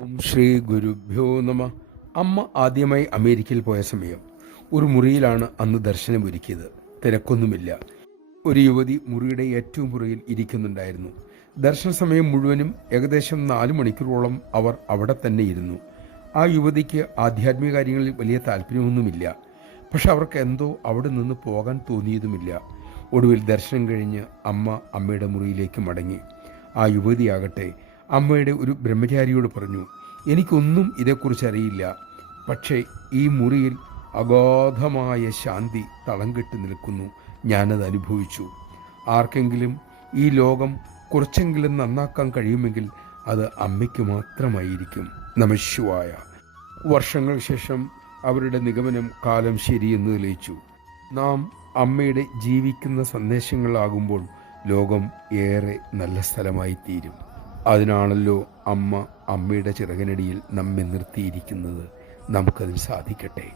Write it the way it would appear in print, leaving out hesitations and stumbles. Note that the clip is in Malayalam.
ഓം ശ്രീ ഗുരുഭ്യോ നമ. അമ്മ ആദ്യമായി അമേരിക്കയിൽ പോയ സമയം ഒരു മുറിയിലാണ് അന്ന് ദർശനമൊരുക്കിയത്. തിരക്കൊന്നുമില്ല. ഒരു യുവതി മുറിയുടെ ഏറ്റവും മുറിയിൽ ഇരിക്കുന്നുണ്ടായിരുന്നു. ദർശന സമയം മുഴുവനും ഏകദേശം 4 മണിക്കൂറോളം അവർ അവിടെ തന്നെ ഇരുന്നു. ആ യുവതിക്ക് ആധ്യാത്മിക കാര്യങ്ങളിൽ വലിയ താല്പര്യമൊന്നുമില്ല. പക്ഷെ അവർക്ക് എന്തോ അവിടെ നിന്ന് പോകാൻ തോന്നിയതുമില്ല. ഒടുവിൽ ദർശനം കഴിഞ്ഞ് അമ്മയുടെ മുറിയിലേക്ക് മടങ്ങി. ആ യുവതിയാകട്ടെ അമ്മയുടെ ഒരു ബ്രഹ്മചാരിയോട് പറഞ്ഞു, എനിക്കൊന്നും ഇതേക്കുറിച്ച് അറിയില്ല, പക്ഷേ ഈ മുറിയിൽ അഗാധമായ ശാന്തി തളം കെട്ടി നിൽക്കുന്നു. ഞാനത് അനുഭവിച്ചു. ആർക്കെങ്കിലും ഈ ലോകം കുറച്ചെങ്കിലും നന്നാക്കാൻ കഴിയുമെങ്കിൽ അത് അമ്മയ്ക്ക് മാത്രമായിരിക്കും. നമഃശിവായ. വർഷങ്ങൾക്ക് ശേഷം അവരുടെ നിഗമനം കാലം ശരിയെന്ന് തെളിയിച്ചു. നാം അമ്മയുടെ ജീവിക്കുന്ന സന്ദേശങ്ങളാകുമ്പോൾ ലോകം ഏറെ നല്ല സ്ഥലമായി തീരും. അതിനാണല്ലോ അമ്മയുടെ ചിറകിനടിയിൽ നമ്മെ നിർത്തിയിരിക്കുന്നത്. നമുക്കതിന് സാധിക്കട്ടെ.